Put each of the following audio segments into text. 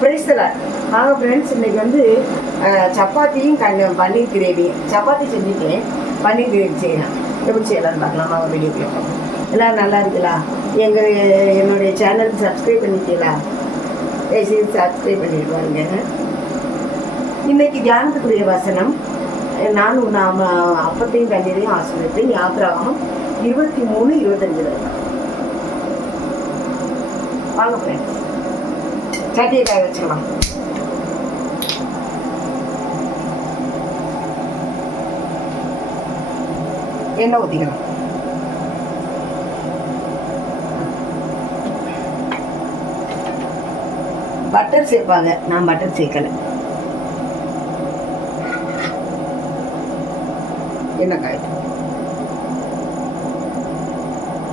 பிரைஸ்ல ஆக ஃப்ரெண்ட்ஸ் இன்னைக்கு வந்து சப்பாத்தியும் கண்ணு பன்னீர் கிரேவி. சப்பாத்தி செஞ்சுட்டேன். பன்னீர் கிரேவி செய்யலாம் எப்படி செய்யலாம்னு பார்க்கலாம். வீடியோ கேட்போம் எல்லோரும் நல்லா இருக்குங்களா? எங்கள் என்னுடைய சேனல் சப்ஸ்கிரைப் பண்ணிட்டீங்களா? தயவுசெய்து சப்ஸ்கிரைப் பண்ணிட்டு வாங்க. இன்னைக்கு தியானத்துக்குரிய வசனம் நான் நாம் அப்பத்தையும் கண்ணீரையும் ஆசிரியப்பேன் யாத்திராகம் இருபத்தி மூணு இருபத்தஞ்சு வாங்க ஃப்ரெண்ட்ஸ் சட்டியை காய வச்சுக்கலாம். எண்ணெய் ஊற்றிக்கலாம் பட்டர் சேர்ப்பாங்க. நான் பட்டர் சேர்க்கலை. எண்ணெய் காய்.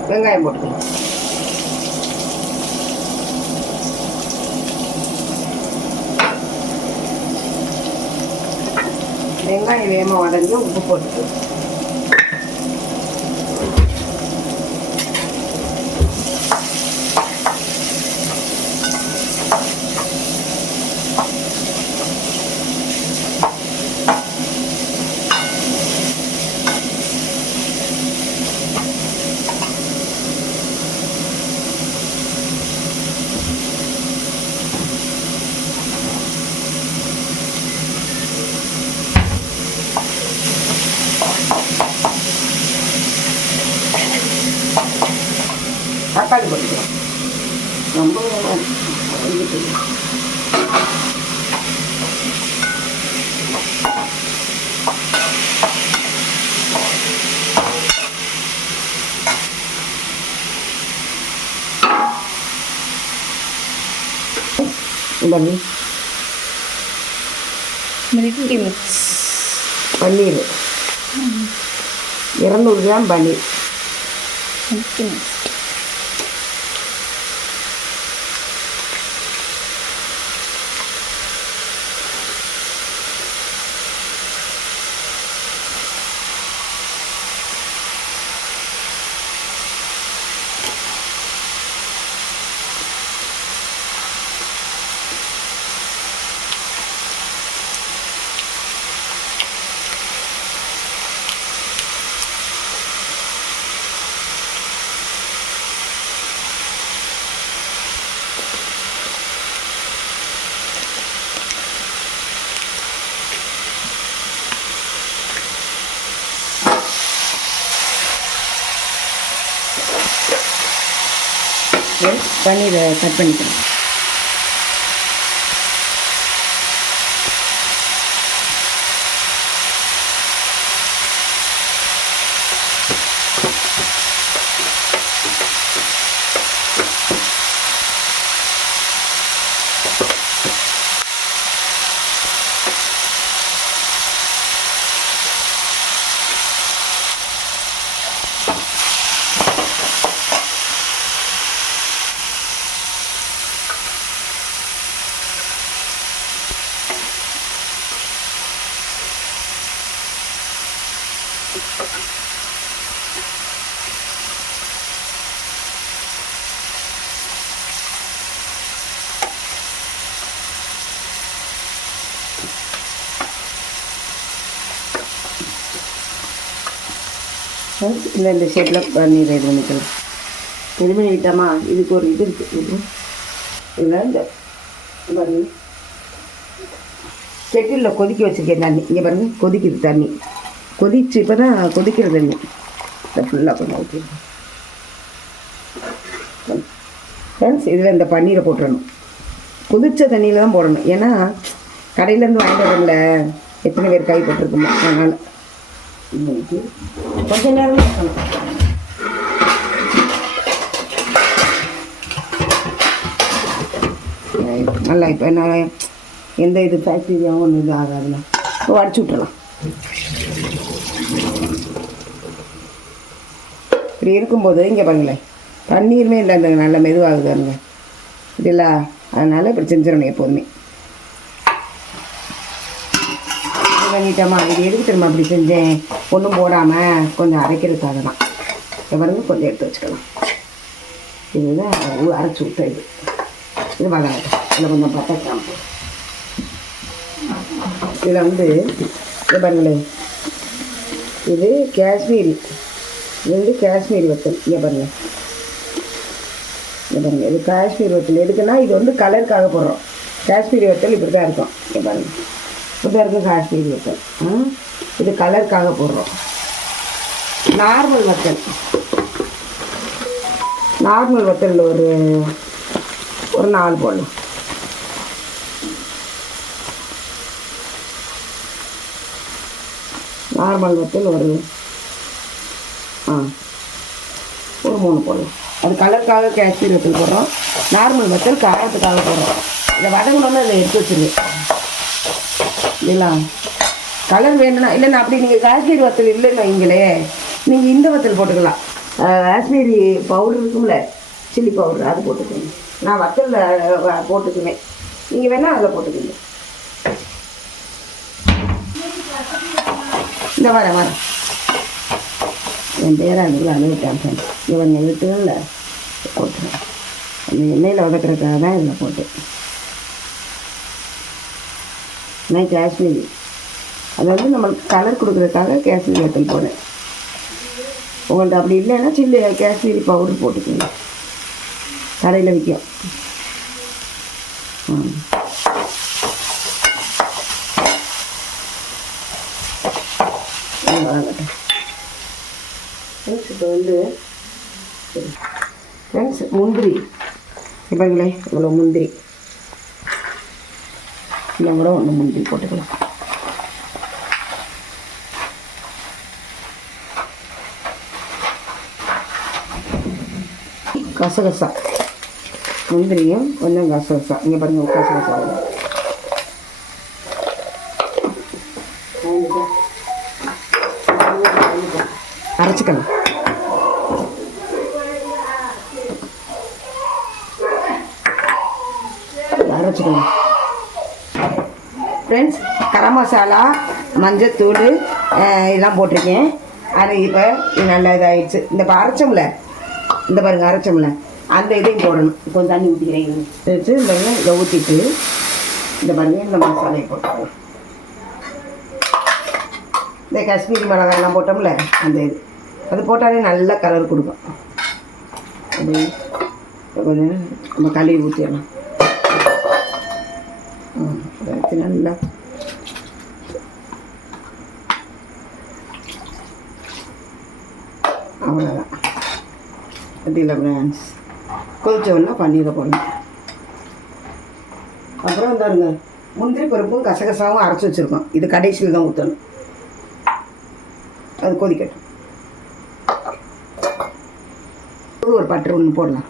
வெங்காயம் போட்டுக்கலாம். ఇవేమో వాడండి ఉప్పు పొట్టు. தக்காளி போட்டுக்கலாம் ரொம்ப வதங்கிட்டு. இந்தாங்க, மில்கி மிக்ஸ் பன்னீர் இரநூறு கிராம் பன்னீர் மில்கி பன்னீரை கட் பண்ணிக்கலாம். இந்த இந்த ஷேப்பில் பன்னீர் இது பண்ணிக்கலாம். இது பண்ணிக்கிட்டோமா இதுக்கு ஒரு இது இருக்குது இது இந்த பாருங்க. செட்டிலில் கொதிக்க வச்சுருக்கேன் தண்ணி. இங்கே பாருங்க கொதிக்குது தண்ணி. கொதிச்சு இப்போ தான் கொதிக்கிற தண்ணி இதை ஃபுல்லாக கொஞ்சம் ஃப்ரெண்ட்ஸ் இதில் இந்த பன்னீரை போட்டுடணும் கொதிச்ச தண்ணியில் தான் போடணும். ஏன்னா கடையிலேருந்து வாங்கிட்டு வரல எத்தனை பேர் கை போட்டிருக்குமோ அதனால். கொஞ்ச நேரம் நல்லா இப்போ என்ன எந்த இது பாக்டீரியாவும் ஒன்றும் இது ஆகாதுண்ணா இப்போ வடிச்சு இப்படி இருக்கும்போது இங்கே பாருங்களேன் தண்ணீருமே இல்லை இந்த நல்ல மெதுவாகுது பாருங்க. இதில்ல அதனால் இப்படி செஞ்சிடணும் எப்போதுமே. பண்ணிட்டோமா? இது எதுக்கு திரும்ப அப்படி செஞ்சேன்? ஒன்றும் போடாமல் கொஞ்சம் அரைக்கிறதுக்காக தான். இதை கொஞ்சம் எடுத்து வச்சுக்கலாம். இதுதான் அரைச்சி விட்ட இது. இது வதங்கட்டும் இதில் கொஞ்சம் பட்டை கிராம்பு இதில் வந்து இது பாருங்களேன் இது காஷ்மீரி இது வந்து காஷ்மீரி வத்தல்? இங்கே பாருங்கள் இங்கே பாருங்கள் இது காஷ்மீர் வத்தல். எதுக்குன்னா இது வந்து கலருக்காக போடுறோம். காஷ்மீரி வத்தல் இப்படி தான் இருக்கும். இங்கே பாருங்கள் இப்படி தான் இருக்கும் காஷ்மீரி வத்தல். இது கலருக்காக போடுறோம். நார்மல் வத்தல். நார்மல் வத்தல் ஒரு ஒரு நாலு போடலாம். நார்மல் வத்தல் ஒரு ஆ. ஒரு மூணு போடலாம் அது கலருக்காக காஷ்மீர் வத்தல் போடுறோம். நார்மல் வத்தல் காரத்துக்காக போடுறோம். இதை வதங்கணும்னா அதை எடுத்து வச்சுருங்க இல்லைங்களா? கலர் வேணும்னா இல்லைண்ணா அப்படி நீங்கள் காஷ்மீர் வத்தல் இல்லைன்னு வைங்களே நீங்கள் இந்த வத்தல் போட்டுக்கலாம். காஷ்மீரி பவுடர் இருக்கும்ல சில்லி பவுடர் அது போட்டுக்கோங்க. நான் வத்தலில் போட்டுக்குவேன் நீங்கள் வேணால் அதில் போட்டுக்கோங்க. இந்த வரேன் வரேன் என் பேரை அதுக்குள்ள அழுவிட்டேன் ஃப்ரெண்ட் இவன் விட்டுல போட்டுருவேன் அந்த எண்ணெயில் உதக்கிறதுக்காக தான் இதில் போட்டேன். நான் காஷ்மீரி. அது வந்து நம்மளுக்கு கலர் கொடுக்குறதுக்காக காஷ்மீரி வத்தல் போனேன் உங்கள்கிட்ட அப்படி இல்லைன்னா சில்லி காஷ்மீரி பவுடர் போட்டுக்கோங்க. கடையில் விற்கும். ம் ஃப்ரெண்ட்ஸ் இப்போ வந்து ஃப்ரெண்ட்ஸ் முந்திரி. இவங்களே இவ்வளோ முந்திரி. இன்னும் கூட ஒன்று முந்திரி போட்டுக்கலாம். கசகசா. முந்திரியும் கொஞ்சம் கசகசா. இங்கே பாருங்க கசகசா வரும். அரைச்சிக்கணும். அரைச்சிக்கணும். ஃப்ரெண்ட்ஸ் கரம் மசாலா மஞ்சத்தூள் இதெல்லாம் போட்டிருக்கேன். அது இப்போ நல்ல நல்லா இதாகிடுச்சு இந்த இப்போ அரைச்சோம்ல இந்த பாருங்க அரைச்சோம்ல. அந்த இதையும் போடணும். கொஞ்சம் தண்ணி ஊற்றிக்கிறேன் வச்சு இந்த இதை ஊற்றிட்டு இந்த பாருங்க இந்த மசாலையை போட்டுக்கணும். இந்த காஷ்மீரி மிளகாய் எல்லாம் போட்டோம்ல அந்த இது. அது போட்டாலே நல்ல கலர் கொடுக்கும். கொஞ்சம் நம்ம கழுவி ஊற்றிடலாம் ம் நல்லா அவ்வளோதான் அதில் பிரான்ஸ் கொதிச்சோன்னா பன்னீரை போடணும். அப்புறம் இந்தாருங்க முந்திரி பருப்பும் கசகசாவும் அரைச்சி வச்சுருக்கோம். இது கடைசியில் தான் ஊற்றணும் அது கொதிக்கட்டும் இது ஒரு பட்டர் ஒன்று போடலாம்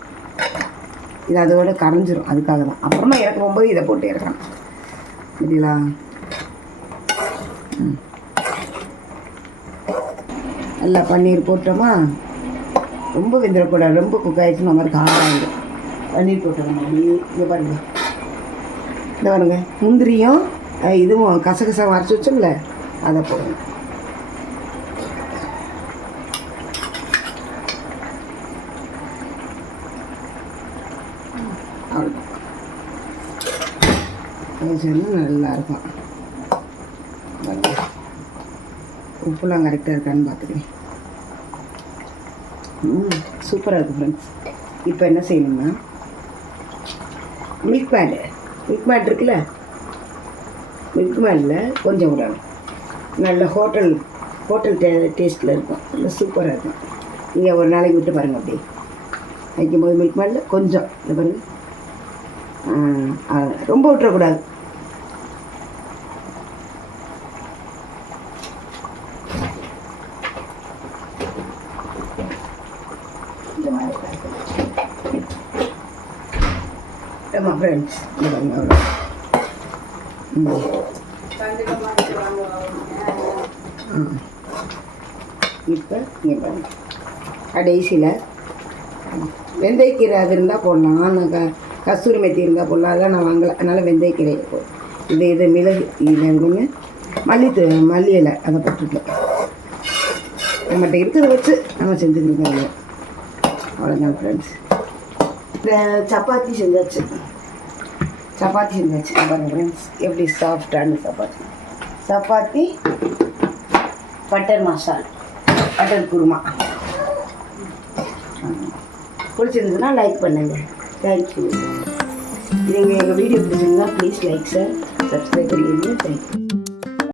இது அதோட கரைஞ்சிரும். அதுக்காக தான். அப்புறமா இறக்கும் போகும்போது இதை போட்டு இறக்கணும் சரிங்களா? நல்லா பன்னீர் போட்டோமா? ரொம்ப வெந்துடக்கூடாது ரொம்ப குக் ஆகிடுச்சு நம்ம மாதிரி காரம் பன்னீர் போட்டோம். இங்கே பாருங்க. இந்த பாருங்க. முந்திரியும் இதுவும் கசகசா வரைச்சி வச்சோம்ல அதை போடணும். அவ்வளோதான் அது நல்லாயிருக்கும் நல்லா இருக்கும். உப்புலாம் கரெக்டாக இருக்கான்னு பார்த்துக்கிறேன் ம் சூப்பராக இருக்குது ஃப்ரெண்ட்ஸ் இப்போ என்ன செய்யணும்னா மில்க் மேடு மில்க் மேட் இருக்குல்ல? மில்க் மேடில் கொஞ்சம் விடணும். நல்ல ஹோட்டல் ஹோட்டல் டே டேஸ்ட்டில் இருக்கும். நல்லா சூப்பராக இருக்கும். நீங்கள் ஒரு நாளைக்கு விட்டு பாருங்கள் அப்படி வைக்கும்போது மில்க் மேடில் கொஞ்சம். இந்த பாருங்கள் ரொம்ப விட்டுறக்கூடாது ஃப்ரெண்ட்ஸ் இப்போ இங்கே பாருங்க. கடைசியில் வெந்தயக்கீரை அது இருந்தால் போடலாம். ஆனால் கஸ்தூரி மெத்தி இருந்தால் போடலாம் அதெல்லாம் நான் வாங்கலை. அதனால் வெந்தயக்கீரை இது இது மிளகு இது எங்குங்க மல்லித்தூ மல்லி இலை அதை போட்டுருக்கேன் நம்மகிட்ட இருக்கிறத வச்சு நம்ம செஞ்சுருக்கோம் அவ்வளோ அவ்வளோதான் ஃப்ரெண்ட்ஸ் சப்பாத்தி செஞ்சாச்சு. சப்பாத்தி செஞ்சாச்சு பாருங்க ஃப்ரெண்ட்ஸ் எப்படி சாஃப்டான சப்பாத்தி. சப்பாத்தி பட்டர் மசால். பட்டர் குருமா. பிடிச்சிருந்ததுன்னா லைக் பண்ணுங்கள் தேங்க்யூ நீங்கள் எங்கள் வீடியோ பிடிச்சிருந்தா ப்ளீஸ் லைக் சார் சப்ஸ்கிரைப் பண்ணிடுங்க. Thank you